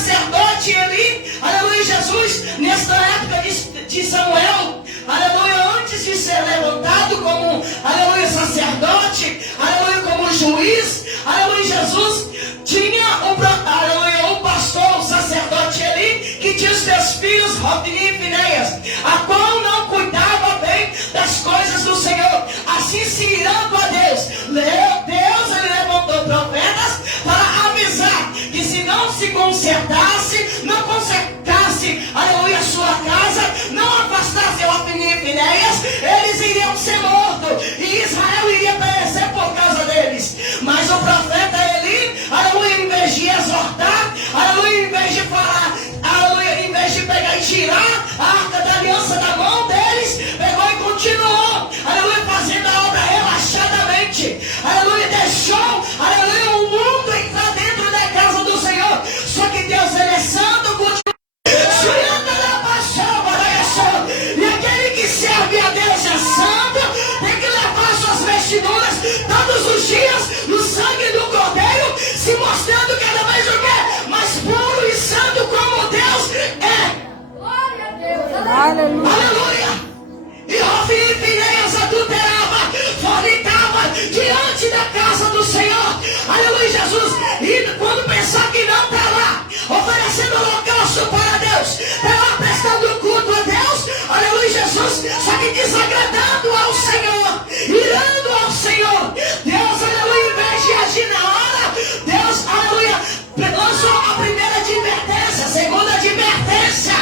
sacerdote Eli, aleluia, Jesus, nesta época de Samuel, aleluia, antes de ser levantado como, aleluia, sacerdote, aleluia, como juiz, aleluia, Jesus, tinha um pastor, um sacerdote Eli, que tinha os seus filhos, Hofni e Finéias, a qual não cuidava bem das coisas do Senhor, assim se irando a Deus, ele levantou profetas para avisar que se não se consertasse, não consertasse, aleluia, a sua casa, não afastasse Hofni e Finéias, eles iriam ser mortos, e Israel iria perecer por causa deles. Mas o profeta Eli, aleluia, em vez de exortar, aleluia, em vez de falar, aleluia, em vez de pegar e tirar a arca da aliança da mão deles, pegou e continuou, aleluia, fazendo a obra relaxadamente, aleluia, deixou, aleluia, o mundo entrar dentro da casa do Senhor. Só que Deus, ele é santo, e aquele que serve a Deus é santo, tem que levar suas vestiduras todos os dias no sangue do Cordeiro, se mostrando cada vez o quê? Mais puro e santo como Deus é. Glória a Deus. Aleluia. Aleluia. E Hofni e Finéias adulterava, fornicava diante da casa do Senhor. Aleluia, Jesus. E quando pensar que não está lá, oferecendo holocausto para Deus, está lá prestando culto a Deus, aleluia, Jesus, só que desagradando ao Senhor, irando ao Senhor. Deus, aleluia, em vez de agir na hora, Deus, aleluia, lançou a primeira advertência, a segunda advertência,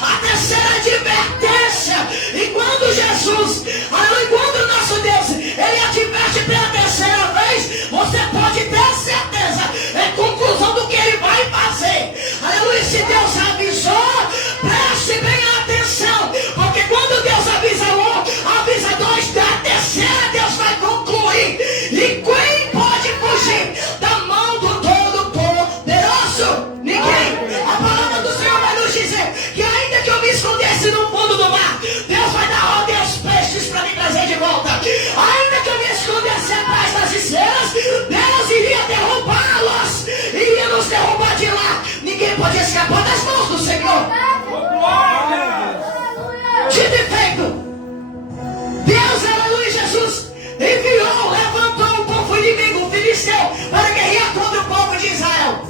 a terceira advertência. E quando Jesus, aleluia, quando o nosso Deus, ele adverte pela terceira vez, você pode ter certeza, é conclusão do que ele vai fazer. Aleluia, se Deus avisou, preste bem atenção, porque quando Deus avisa um, avisa dois, da terceira Deus vai concluir. E quem pode fugir da mão do Todo-Poderoso? Ninguém. A palavra do Senhor vai nos dizer que ainda que eu me escondesse no fundo do mar, Deus vai dar ordem aos peixes para me trazer de volta. Ainda que eu me escondesse atrás das estrelas, Deus iria derrubá-los, iria nos derrubar de lá. Ninguém pode escapar das mãos do Senhor. Dito e feito, Deus, aleluia, Jesus, enviou, levantou o povo inimigo, o filisteu, para guerrear contra o povo de Israel.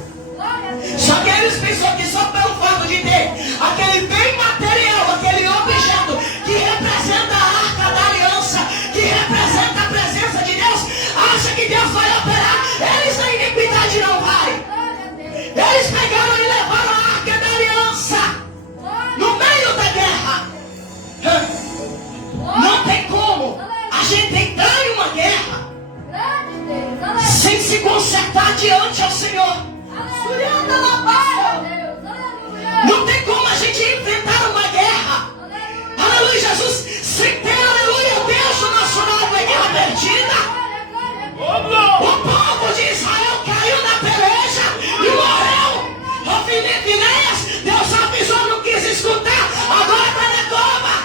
Só que eles pensaram que só pelo fato de ter aquele bem material, aquele objeto que representa a arca da aliança, que representa a presença de Deus, acha que Deus vai operar. Eles na iniquidade não vai. Eles pegaram e levaram a arca da aliança no meio da guerra. Não tem como a gente entrar em uma guerra sem se consertar diante ao Senhor. Não tem como a gente enfrentar uma guerra, aleluia, Jesus, sem ter, aleluia, Deus do nosso lado em guerra perdida. O povo de Israel caiu na peleja e morreu. Hofni e Finéias, Deus avisou, não quis escutar, agora está na cova.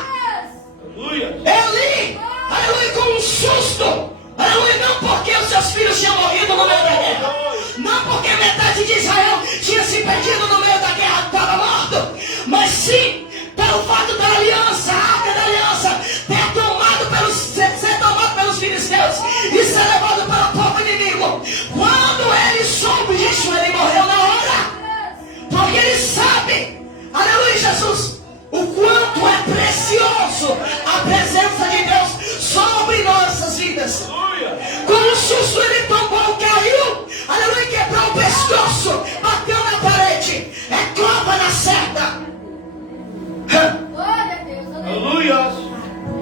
Eli, aleluia, com um susto, aleluia, não porque os seus filhos tinham morrido no meio da guerra, não porque metade de Israel tinha se perdido no meio da guerra, estava morto, mas sim pelo fato da aliança, a arca da aliança, ser tomado pelos filisteus e ser levado para o povo inimigo. Quando ele soube disso, ele morreu na hora, porque ele sabe, aleluia, Jesus, o quanto é precioso a presença de Deus sobre nossas vidas. Com um susto ele tombou, caiu, aleluia, quebrou o pescoço, bateu na parede, é cova na certa. Aleluia.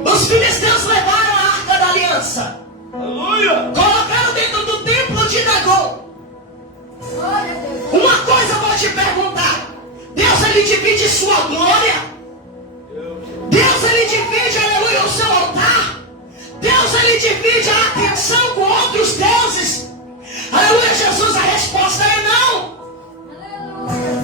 Os filisteus levaram a arca da aliança, aleluia, colocaram dentro do templo de Dagon. Uma coisa eu vou te perguntar: Deus, ele divide sua glória? Deus, ele divide, aleluia, o seu altar? Deus, ele divide a atenção com outros deuses? Aleluia, Jesus, a resposta é não.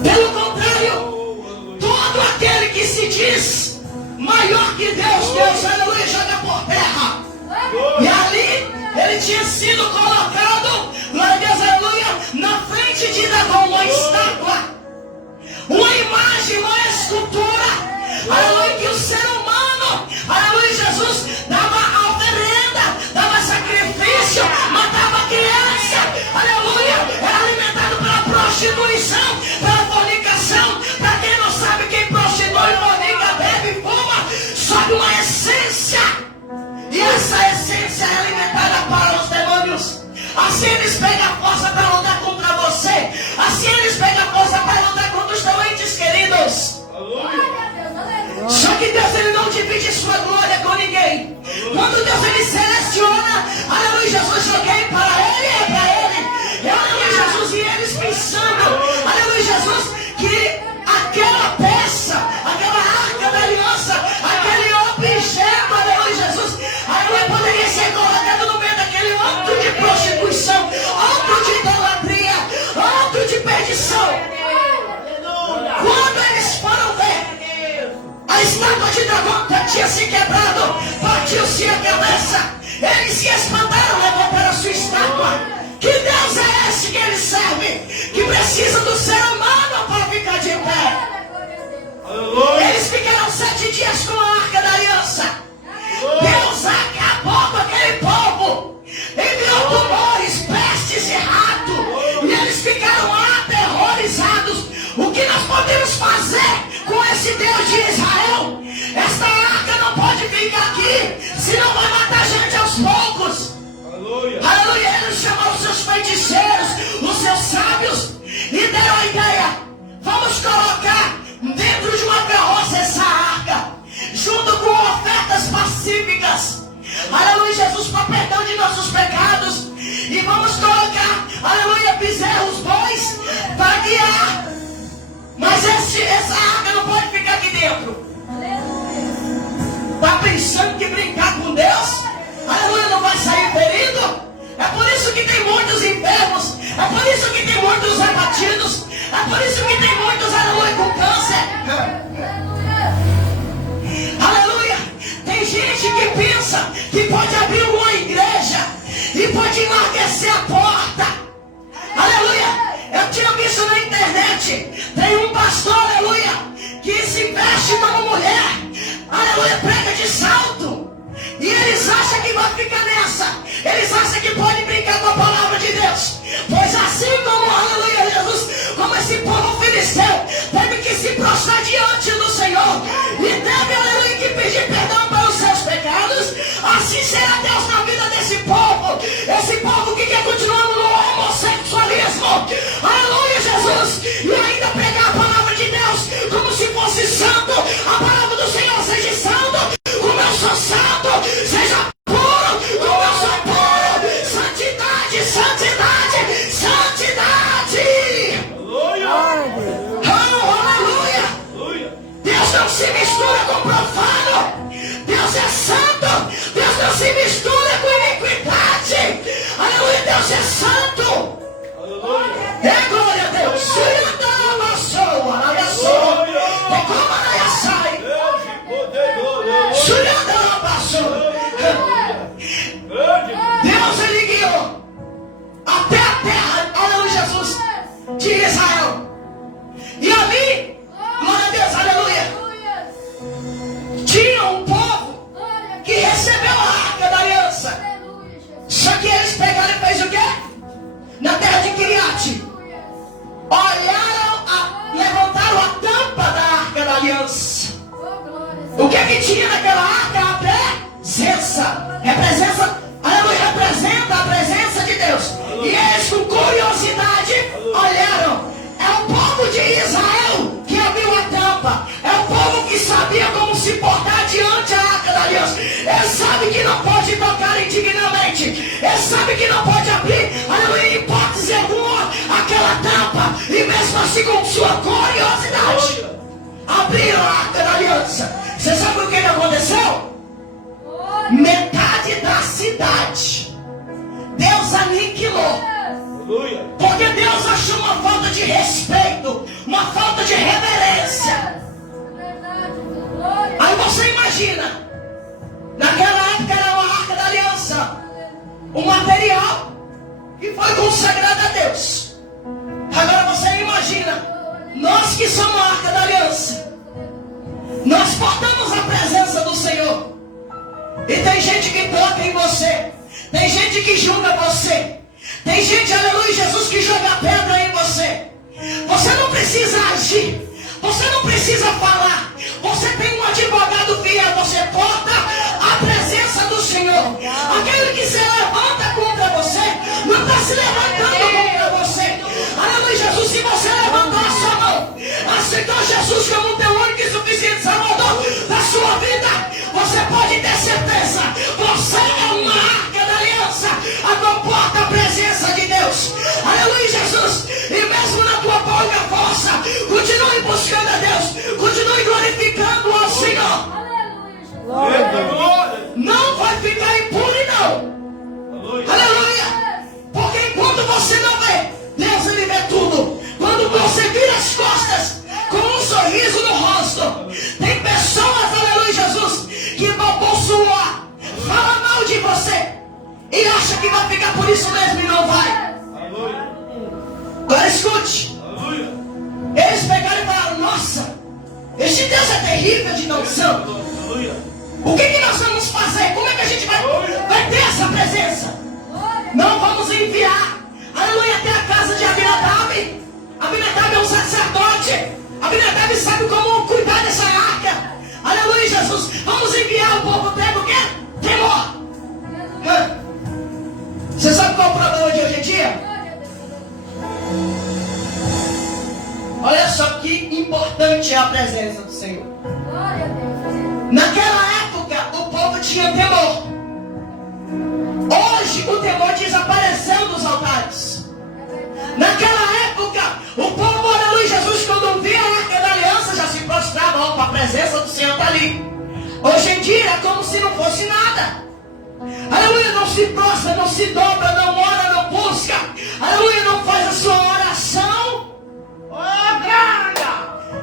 Pelo contrário, todo aquele que se diz maior que Deus, Deus, aleluia, joga por terra. E ali ele tinha sido colocado, glória a Deus, aleluia, na frente de Dagon, uma estátua. assim eles pegam a força para lutar contra você. Assim eles pegam a força para lutar contra os teus entes queridos. Só que Deus, ele não divide sua glória com ninguém. Quando Deus, ele seleciona, aleluia, Jesus, joguei para ele, é para ele. Aleluia, Jesus, e eles pensando, aleluia, Jesus, que aquela peça, aquela arca da aliança, aquele objeto, aleluia, Jesus, aleluia, poderia ser colocado no meio daquele antro de prostituição, antro de idolatria, antro de perdição. Quando eles foram ver, a estátua de dragão tinha se quebrado, partiu-se a cabeça, eles se espantaram, levantaram a sua estátua. Que Deus é esse que eles servem, que precisa do ser humano para ficar de pé? Eles ficaram 7 dias com a arca da aliança. Deus acabou com aquele povo, enviou tumores, pestes e rato, e eles ficaram aterrorizados. O que nós podemos fazer com esse Deus de Israel? Esta arca não pode ficar aqui, senão vai matar a gente aos poucos. Aleluia, ele chamou os seus feiticeiros, os seus sábios, e deram a ideia: vamos colocar dentro de uma carroça essa arca, junto com ofertas pacíficas, aleluia, Jesus, para perdão de nossos pecados, e vamos colocar, aleluia, bezerros, bois, para guiar. Mas essa arca não pode ficar aqui dentro. Está pensando que brincar com Deus, aleluia, não vai sair ferido? É por isso que tem muitos enfermos, é por isso que tem muitos abatidos, é por isso que tem muitos, aleluia, com câncer. Aleluia, tem gente que pensa que pode abrir uma igreja e pode enlarguecer a porta. Aleluia, eu tinha visto na internet, tem um pastor, aleluia, que se veste como mulher, aleluia, prega de salto. E eles acham que vai ficar nessa. Eles acham que pode brincar com a palavra de Deus. Pois assim como, aleluia, Jesus, como esse povo filisteu teve que se prostrar diante do Senhor e teve, aleluia, que pedir perdão pelos seus pecados, assim será Deus na vida desse povo. Esse povo que quer continuar no homossexualismo, aleluia, Jesus, e ainda pregar a palavra de Deus como se fosse santo. A palavra do Senhor seja santo, como eu sou santo, seja puro, como eu sou puro. Santidade, santidade, santidade. Aleluia. Oh, aleluia. Deus não se mistura com profano. Deus é santo. Deus não se mistura com iniquidade. Aleluia, Deus é santo. É glória a Deus. Deus, ele guiou até a terra, aleluia, Jesus, de Israel. E ali, glória a Deus, aleluia, tinha um povo que recebeu a arca da aliança. Só que eles pegaram e fez o quê? Na terra de Quiriate, levantaram a tampa da arca da aliança. O que é que tinha naquela arca? A presença. Aleluia, representa a presença de Deus. E eles, com curiosidade, olharam. É o povo de Israel que abriu a tampa. É o povo que sabia como se portar diante da arca da aliança. Ele sabe que não pode tocar indignamente. Ele sabe que não pode abrir, aleluia, em hipótese alguma, aquela tampa. E mesmo assim, com sua curiosidade, abriram a arca da aliança. Você sabe o que aconteceu? Metade da cidade Deus aniquilou. Porque Deus achou uma falta de respeito, uma falta de reverência. Aí você imagina, naquela época era uma arca da aliança, um material que foi consagrado a Deus. Agora você imagina, nós que somos a arca da aliança, nós portamos a presença do Senhor. E tem gente que toca em você, tem gente que julga você, tem gente, aleluia, Jesus, que joga pedra em você. Você não precisa agir, você não precisa falar. Você tem um advogado fiel, você porta a presença do Senhor. Aquele que se levanta contra você não está se levantando contra você. Aleluia, Jesus, se você levantar a sua mão, aceitar Jesus como teu único e suficiente Salvador da sua vida, você pode ter certeza, você é uma arca da aliança, a comporta a presença de Deus. Aleluia, Jesus. E mesmo na tua pouca força, continue buscando a Deus, continue glorificando ao Senhor. Não vai ficar impune, não. Aleluia. Porque enquanto você não vê, Deus ele vê tudo. Quando você vira as costas com um sorriso no rosto, tem pessoas, aleluia, Jesus, que vão possuar, fala mal de você e acha que vai ficar por isso mesmo e não vai. Agora escute. Eles pegaram e falaram: nossa, este Deus é terrível de maldição. O que nós vamos fazer? Como é que a gente vai ter essa presença? Não vamos enviar, aleluia, até a casa de Abinadab. Abinadab é um sacerdote. Abinadab sabe como cuidar dessa arca. Aleluia, Jesus. Vamos enviar o povo tendo o quê? Temor. Você sabe qual é o problema de hoje em dia? Olha só que importante é a presença do Senhor. Naquela época o povo tinha temor. Hoje o temor desapareceu dos altares. Naquela época o povo, aleluia, Jesus, quando via a arca da aliança, já se prostrava. Opa, a presença do Senhor está ali. Hoje em dia é como se não fosse nada. Aleluia, não se prostra, não se dobra, não ora, não busca. Aleluia, não faz a sua oração.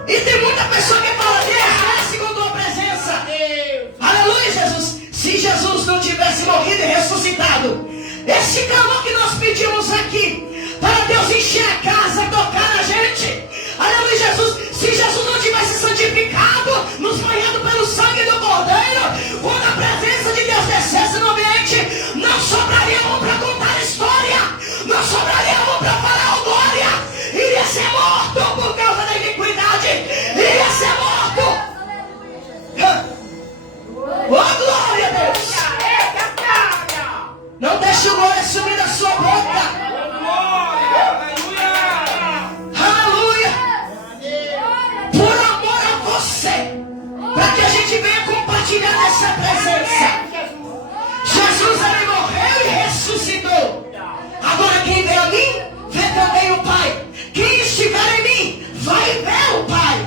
E tem muita pessoa que fala: derresse com tua presença. Aleluia, Jesus. Se Jesus não tivesse morrido e ressuscitado, esse clamor que nós pedimos aqui, para Deus encher a casa, tocar na gente, aleluia, Jesus. Se Jesus não tivesse santificado, nos banhado pelo sangue do Cordeiro, quando a presença de Deus descesse no ambiente, não sobraria um para contar a história, não sobraria um para falar a glória. Iria ser morto por causa da iniquidade, iria ser morto. Oh, glória a Deus. Não deixe o glória sumir da sua boca. Aleluia. Por amor a você, para que a gente venha compartilhar dessa presença. Jesus, ele morreu e ressuscitou. Agora quem vê a mim, vê também o Pai. Quem estiver em mim, vai ver o Pai.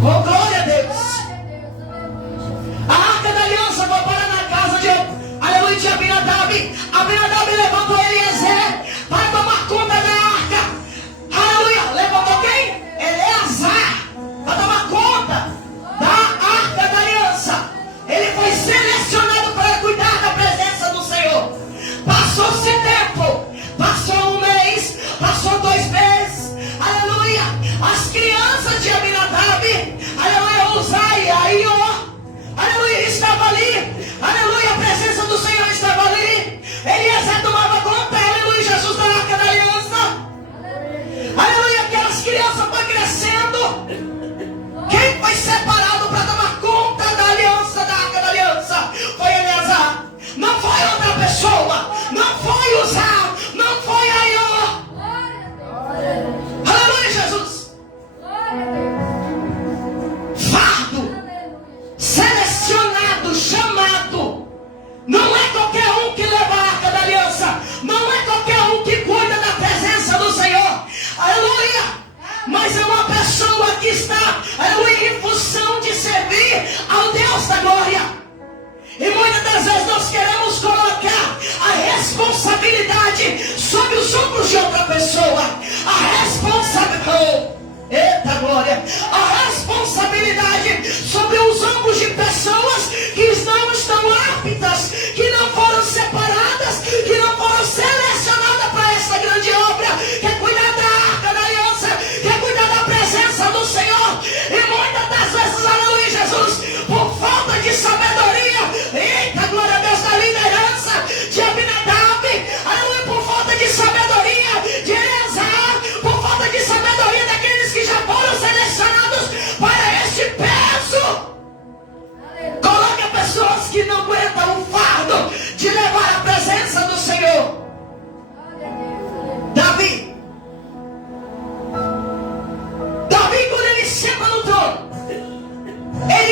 Oh, glória a Deus. A arca da aliança foi parar na casa de, aleluia, de Abinadab. Abinadab levantou Eliezer para tomar conta da arca. Aleluia, levantou quem? Eleazar, para tomar conta da arca da aliança. Ele foi selecionado para cuidar da presença do Senhor. Passou-se tempo, passou um mês, passou 2 meses. Aleluia, as crianças de Abinadab, aleluia, Uzai e Aiô, aleluia, estava ali. Aleluia, a presença do Senhor estava ali. Eliezer tomava conta, aleluia, Jesus, da arca da aliança. Aleluia, aquelas crianças foram crescendo. Quem foi separado para tomar conta da aliança, da arca da aliança, foi Eliezer. Não foi outra pessoa, não foi Uzai, não foi Aiô. Aleluia, Jesus. Fardo, selecionado, chamado. Não é qualquer um que leva a arca da aliança. Não é qualquer um que cuida da presença do Senhor. Aleluia. Mas é uma pessoa que está, aleluia, em função de servir ao Deus da glória. E muitas das vezes nós queremos colocar a responsabilidade sobre os ombros de outra pessoa. A responsabilidade, eita glória, a responsabilidade sobre os ombros de pessoas que não estão aptas, que não foram separadas, que não foram selecionadas para essa grande obra, que é cuidar da arca da aliança, que é cuidar da presença do Senhor. E muitas das vezes, aleluia, Jesus, por falta de sabedoria, eita glória a Deus, da liderança de Abinadab, aleluia, por falta de sabedoria de Eleazar, por falta de sabedoria daqueles que já foram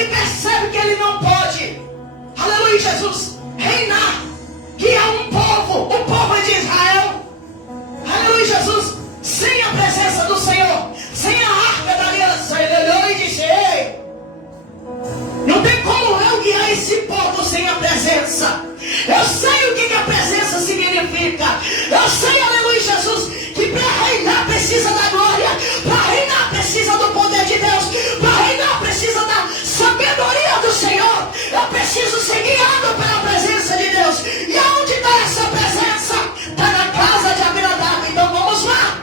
ele percebe que ele não pode, aleluia, Jesus, reinar, guiar um povo de Israel, aleluia, Jesus, sem a presença do Senhor, sem a arca da aliança. Ele olhou e disse: ei, não tem como eu guiar esse povo sem a presença. Eu sei o que a presença significa. Eu sei, aleluia, Jesus, que para reinar precisa da glória, para reinar precisa do poder de Deus, para reinar precisa da sabedoria do Senhor. Eu preciso ser guiado pela presença de Deus. E aonde está essa presença? Está na casa de Abinadab. Então vamos lá.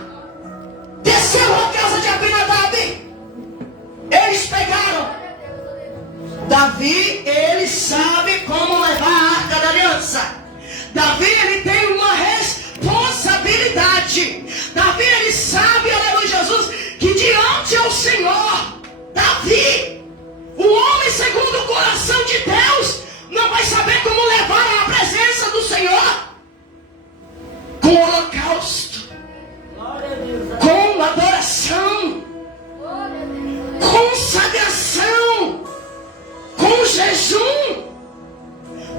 Desceram a casa de Abinadab. Eles pegaram. Davi, ele sabe como levar a arca da aliança. Davi, ele tem uma responsabilidade. Davi, ele sabe, aleluia, Jesus, que diante ao Senhor, Davi, o homem segundo o coração de Deus, não vai saber como levar a presença do Senhor com holocausto, com adoração, consagração, com jejum,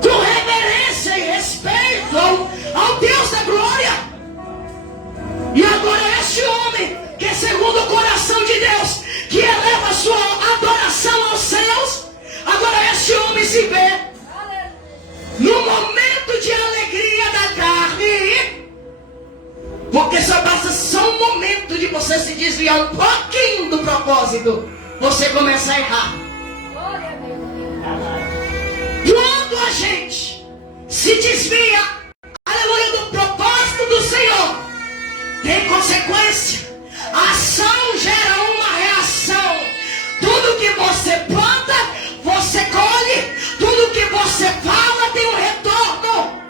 com reverência e respeito ao Deus da glória. E agora este homem, que é segundo o coração de Deus, que eleva a sua adoração aos céus, agora este homem se vê no momento de alegria da carne, porque só basta só um momento de você se desviar um pouquinho do propósito, você começa a errar. Quando a gente se desvia, aleluia, do propósito do Senhor, tem consequência. A ação gera uma reação. Tudo que você planta, você colhe. Tudo que você fala tem um retorno.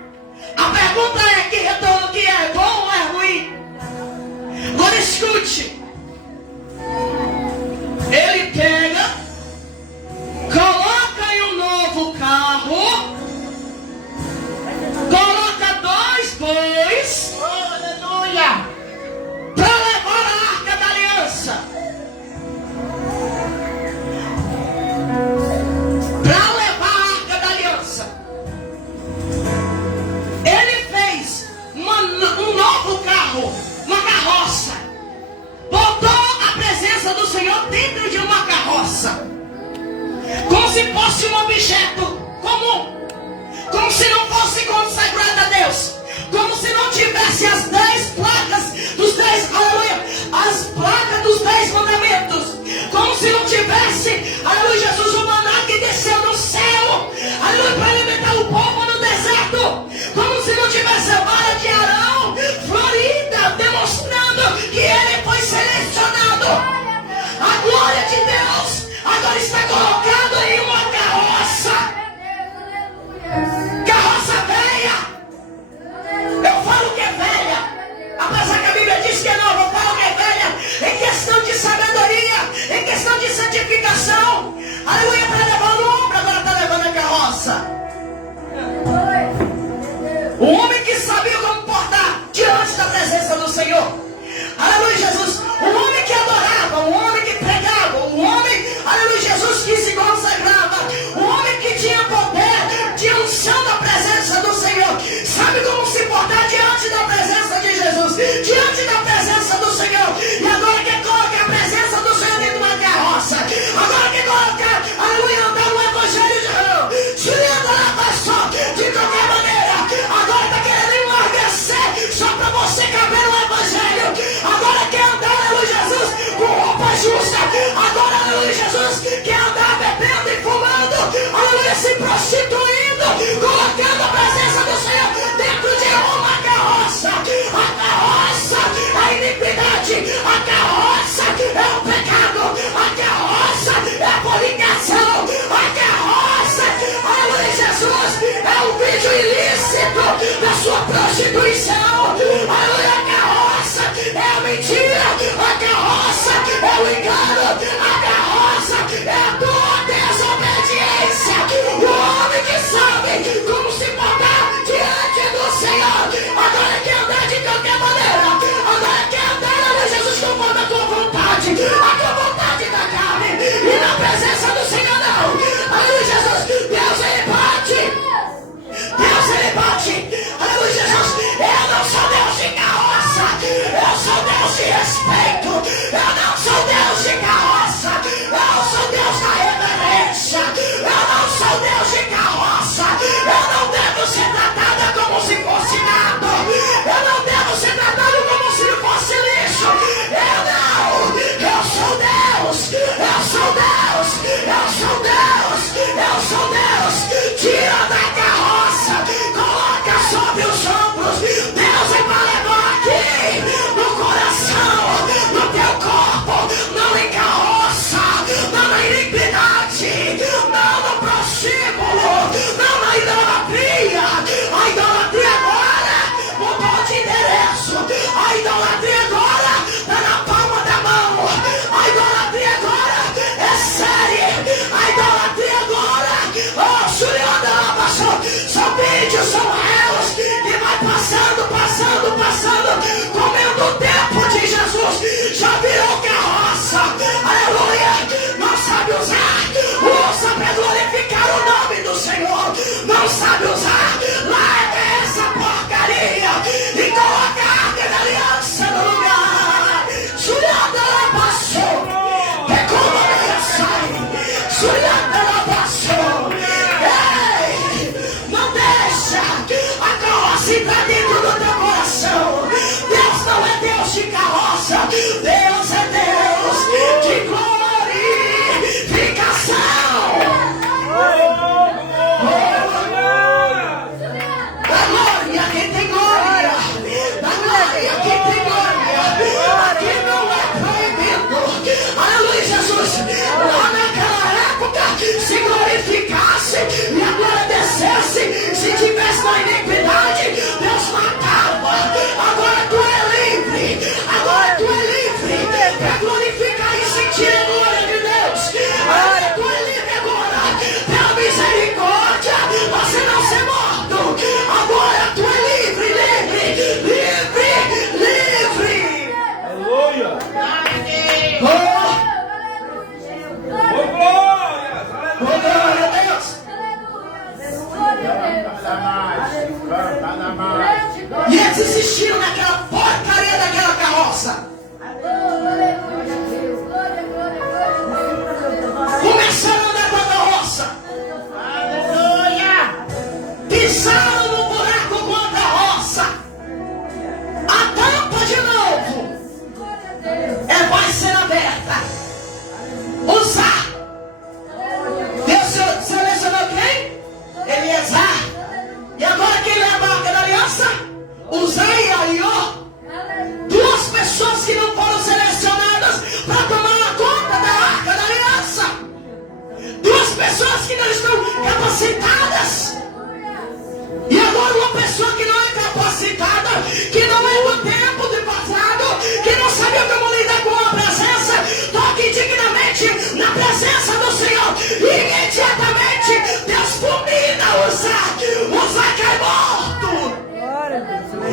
A pergunta é: que retorno que é? Bom ou é ruim? Agora escute. Ele pega, coloca em um novo carro, coloca 2 bois, aleluia, para levar a arca da aliança. Para levar a arca da aliança. Ele fez um novo carro, uma carroça. Botou a presença do Senhor dentro de uma carroça, como se fosse um objeto comum, como se não fosse consagrado a Deus, como se não tivesse as 10 placas dos 10, aleluia, as placas dos 10 mandamentos, como se não tivesse, aleluia, Jesus, o maná que desceu do céu, aleluia, para alimentar o povo no deserto, como se não tivesse a vara de Arão florida, demonstrando que ele foi selecionado. A glória de Deus agora está colocado em uma carroça. Carroça velha. Eu falo que é velha, apesar que a Bíblia diz que é nova. Eu falo que é velha em questão de sabedoria, em questão de santificação. Aleluia, para levar no ombro, agora está levando a carroça. O homem que sabia como portar diante da presença do Senhor. Aleluia, Jesus. Um homem que adorava, um homem que pregava, um homem, aleluia, Jesus, que se consagrava, um homem que tinha poder de unção da presença do Senhor. Sabe como se portar diante da presença de Jesus, diante da presença do Senhor. E agora quer colocar a presença do Senhor dentro de uma carroça. Agora quer colocar, aleluia, capacitadas. E agora uma pessoa que não é capacitada, que não é do tempo do passado, que não sabia como lidar com a presença, toque dignamente na presença do Senhor. E imediatamente Deus fulmina os cai morto.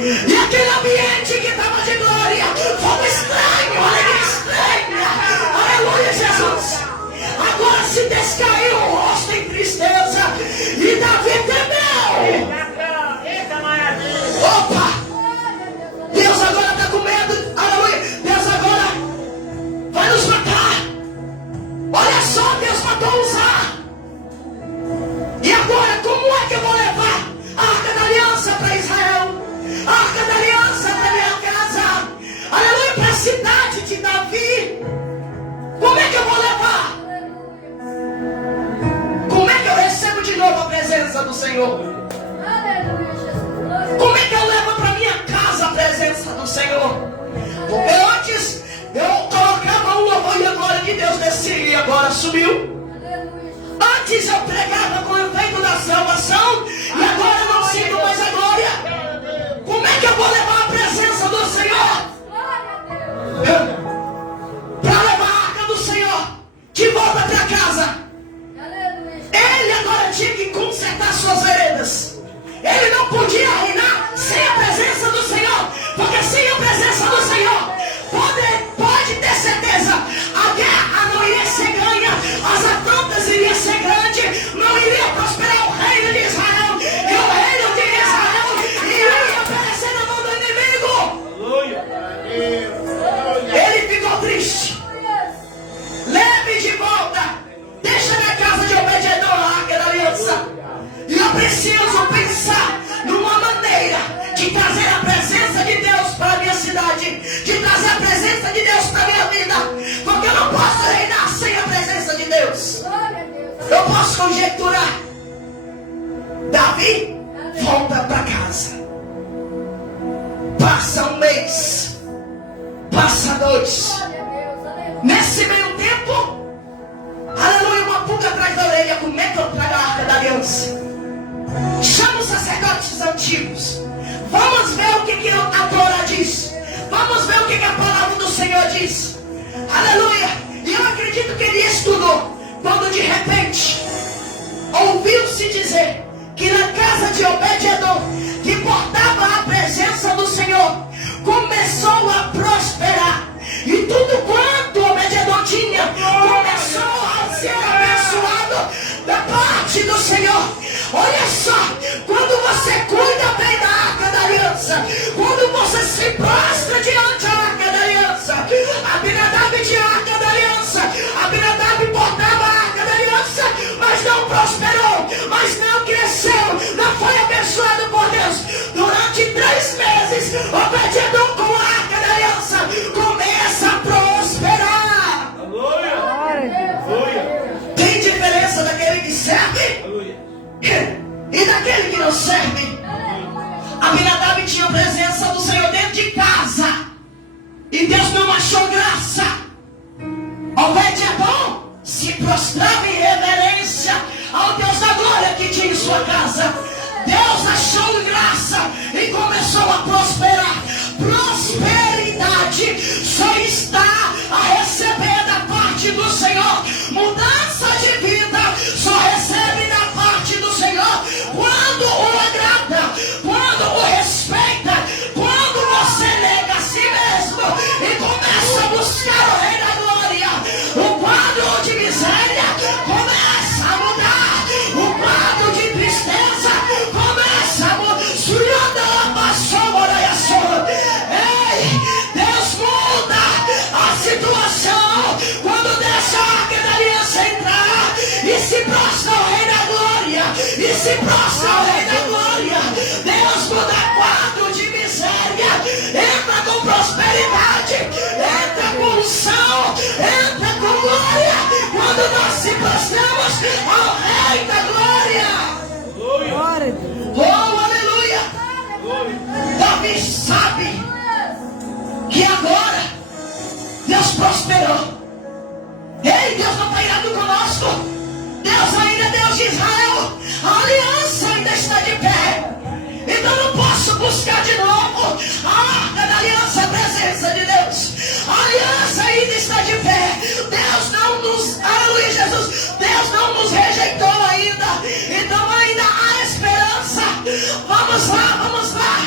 E aquele ambiente que estava de glória, fogo estranho, alegria estranha. Aleluia, Jesus. Agora se descaiu o rosto em tristeza. E Davi temeu. Opa! Deus agora está com medo. Aleluia. Deus agora vai nos matar. Olha só, Deus matou Uzá. E agora, como é que eu vou levar a Arca da Aliança para Israel? A Arca da Aliança para minha casa. Aleluia, para a cidade de Davi. Como é que eu vou levar? Como é que eu recebo de novo a presença do Senhor? Como é que eu levo para minha casa a presença do Senhor? Porque antes eu colocava um louvor e a glória de Deus descia e agora subiu. Antes eu pregava com o efeito da salvação e agora eu não sinto mais a glória. Como é que eu vou levar a presença do Senhor? Para levar a arca do Senhor de volta para casa. Ele agora tinha que consertar suas veredas. Ele não podia reinar sem a presença do Senhor. Porque sem a presença do Senhor, pode ter certeza, a guerra não iria ser ganha, as afrontas iriam ser grandes, não iria prosperar o reino de Israel. E o reino de Israel iria perecer na mão do inimigo. Ele ficou triste. Leve de volta. Deixa na casa de Obed-Edom a Arca da Aliança. E eu preciso pensar numa maneira de trazer a presença de Deus para a minha cidade, de trazer a presença de Deus para a minha vida, porque eu não posso reinar sem a presença de Deus. Eu posso conjecturar. Davi volta para casa. Passa um mês, passa dois. Nesse meio tempo, aleluia, uma pulga atrás da orelha. Como é que eu trago a Arca da Aliança? Chama os sacerdotes antigos. Vamos ver o que a Torá diz. Vamos ver o que a palavra do Senhor diz. Aleluia. E eu acredito que ele estudou. Quando de repente ouviu-se dizer que na casa de Obed-Edom, que portava a presença do Senhor, começou a prosperar. E tudo quanto Obed-Edom tinha começou a ser abençoado da parte do Senhor. Olha só, quando você cuida bem da Arca da Aliança, quando você se prostra diante da Arca da Aliança, Abinadab tinha a Arca da Aliança, Abinadab portava a Arca da Aliança, mas não prosperou, mas não cresceu, não foi abençoado por Deus. Durante 3 meses, Obed-Edom com a Arca da Aliança começa a prosperar. Aleluia. Tem diferença daquele que serve e daquele que não serve. Abinadab tinha a presença do Senhor dentro de casa e Deus não achou graça. Obed-Edom se prostrava em reverência ao Deus da glória que tinha em sua casa. Deus achou graça e começou a prosperar. Prosperidade só está a receber da parte do Senhor. Mudança de vida só recebe da parte do Senhor quando o agrada, quando o respeita, quando você nega a si mesmo e começa a buscar o Rei da Glória. O quadro de miséria começa a mudar, o quadro de tristeza começa a mudar. Ei, Deus muda a situação quando deixa a Arca da Aliança entrar e se prostra o Rei da Glória, e se prostra o Rei da Glória. Deus muda quadro de miséria, entra com prosperidade, entra com unção, entra com glória quando nós se prostramos ao Rei da Glória. Oh, aleluia. Davi sabe que agora Deus prosperou. Ei, Deus não está irado conosco. Deus ainda é Deus de Israel. buscar de novo a arca da aliança, a presença de Deus. A aliança ainda está de pé. Deus não nos, aleluia Jesus, Deus não nos rejeitou ainda. Então ainda há esperança. Vamos lá, vamos lá.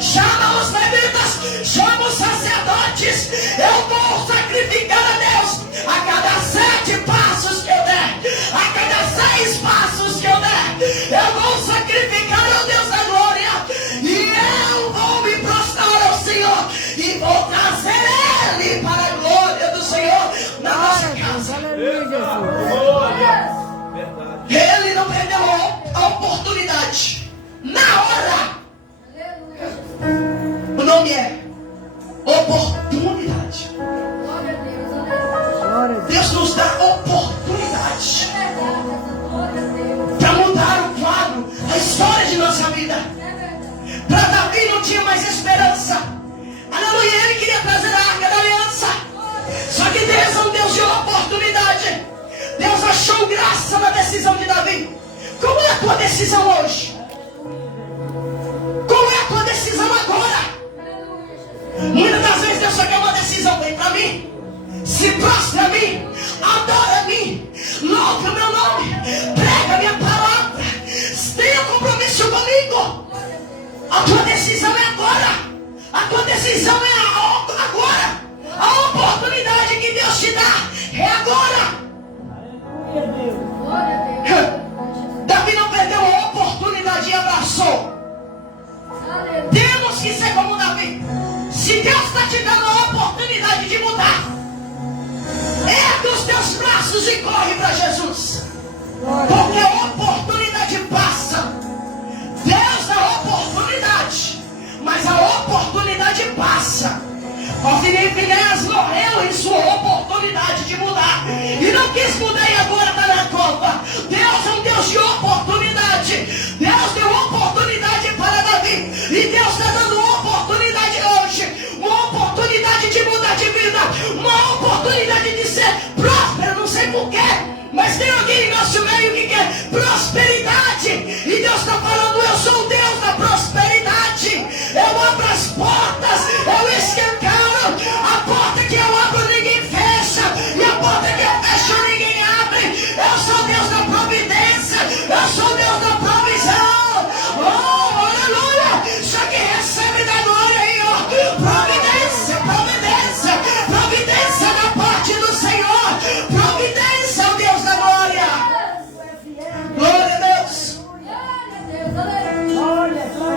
Chama os levitas, chama os sacerdotes. Eu vou sacrificar a Deus a cada 7 passos que eu der, a cada 6 passos que eu der. Eu vou sacrificar ao Deus da glória, e eu vou me prostrar ao Senhor e vou trazer Ele para a glória do Senhor na nossa casa. Ele não perdeu a oportunidade. Na hora. O nome é oportunidade. Deus nos dá oportunidade para mudar o quadro, a história de nossa vida. Para Davi não tinha mais esperança. Aleluia, ele queria trazer a arca da aliança. Só que Deus é um Deus de oportunidade. Deus achou graça na decisão de Davi. Qual é a tua decisão hoje? Qual é a tua decisão agora? Muitas das vezes Deus só quer uma decisão. Vem para mim, se prostra a mim, adora a mim, louva o meu nome, prega a minha palavra, tenha compromisso comigo. A tua decisão é agora. A tua decisão é agora. A oportunidade que Deus te dá é agora. Davi não perdeu a oportunidade e abraçou. Temos que ser como Davi. Se Deus está te dando a oportunidade de mudar, ergue os teus braços e corre para Jesus. Porque a oportunidade passa. Deus dá oportunidade, mas a oportunidade passa. Ofni Finéias morreu em sua oportunidade de mudar e não quis mudar e agora está na cova. Deus é um Deus de oportunidade. Deus deu oportunidade para Davi e Deus está dando oportunidade hoje. Uma oportunidade de mudar de vida, uma oportunidade de ser próspero. Não sei porquê, mas tem alguém em nosso meio que quer prosperidade e Deus está falando: eu sou o Deus da prosperidade. Eu abro as portas, eu escancaro. A porta que eu abro ninguém fecha, e a porta que eu fecho ninguém abre. Eu sou Deus da providência, eu sou Deus da provisão. Oh, aleluia! Só que recebe da glória aí, ó. Providência, providência, providência da parte do Senhor. Providência ao Deus da glória. Glória a Deus.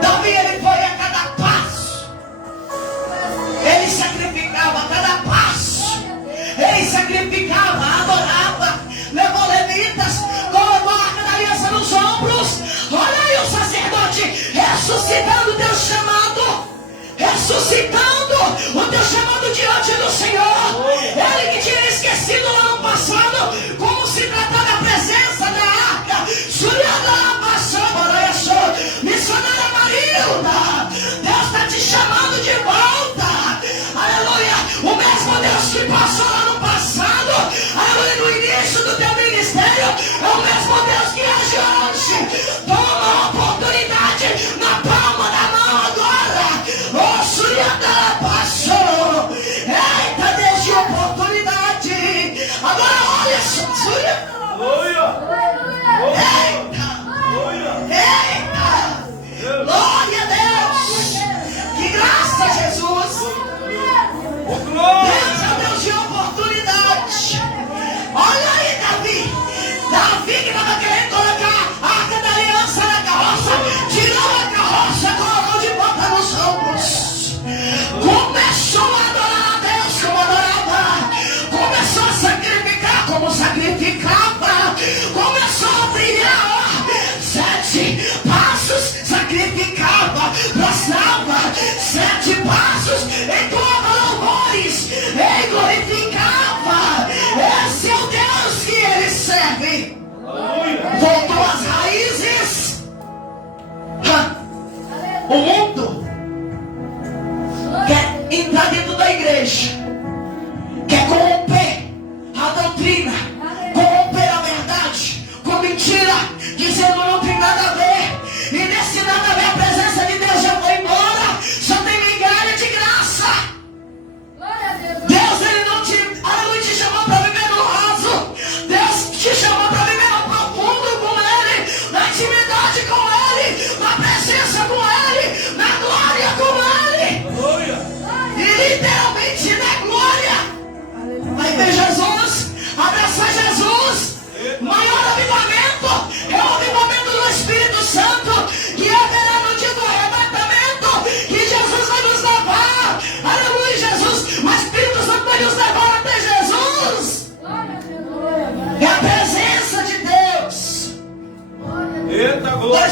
Davi, ele foi a cada passo. Ele sacrificava a cada passo. Ele sacrificava, adorava, levou levitas, colocou a arca da aliança nos ombros. Olha aí o sacerdote ressuscitando o teu chamado, ressuscitando o teu chamado diante do Senhor. Ele que tinha esquecido no ano passado como se tratar da presença da arca. Missionária Marilda, Deus está te chamando de volta. Aleluia. O mesmo Deus que passou lá no passado, aleluia, no início do teu ministério, é o mesmo Deus que age hoje. Toma a oportunidade na palma da mão agora. O Suriadá passou. Eita, Deus de oportunidade. Agora olha, Suriadá. Eita. Eita. Glória a Deus. Que graça, Jesus. Deus é Deus de oportunidade. Olha aí, Davi. Davi que estava querendo colocar a arca da aliança na carroça, tirou a carroça, colocou de volta nos ombros. Começou a adorar a Deus como adorava. Começou a sacrificar como sacrificava. Começou a brilhar. 7 passos, sacrificava, prostrava. 7 passos, entoava louvores, e glorificava. Esse é o Deus que ele serve. Voltou às raízes. O mundo quer entrar dentro da igreja, quer corromper a doutrina, corromper a verdade com mentira, dizendo não tem nada a ver. E nesse nada a ver a presença de Deus já foi embora.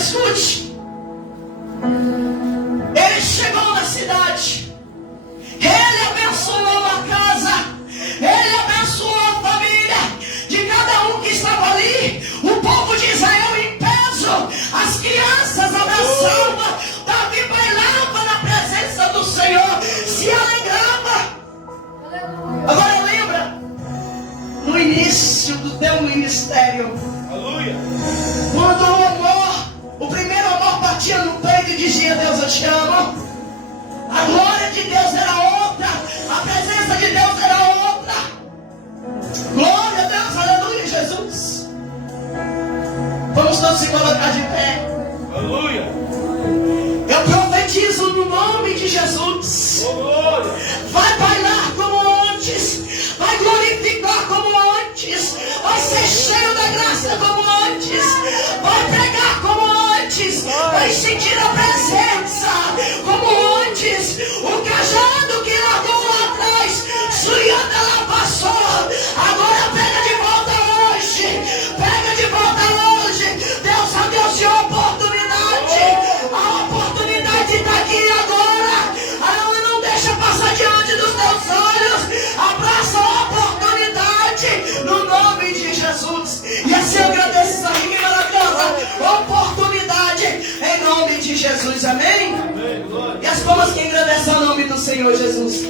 escute. Ele chegou na cidade. Ele abençoou a casa. Ele abençoou a família de cada um que estava ali. O povo de Israel em peso. As crianças abraçavam. Davi bailava na presença do Senhor. Se alegrava. Agora lembra, no início do teu ministério, Aleluia. quando o primeiro amor batia no peito e dizia: Deus, eu te amo. A glória de Deus era outra. A presença de Deus era outra. Glória a Deus, aleluia, Jesus. Vamos todos se colocar de pé. Aleluia. Eu profetizo no nome de Jesus. Glória. Vai bailar como antes. Vai glorificar como antes. Vai ser cheio da graça como antes. Vai pregar como antes. Vai sentir a presença como antes. O cajado que largou lá atrás, Surianda lá passou. Agora pega de volta hoje. Pega de volta hoje. Deus já deu sua oportunidade. A oportunidade está aqui agora. Não deixa passar diante dos teus olhos. Abraça a oportunidade no nome de Jesus. E assim agradeço essa maravilhosa oportunidade em nome de Jesus. Amém? Amém. Glória. E as palmas que engrandecem o nome do Senhor Jesus.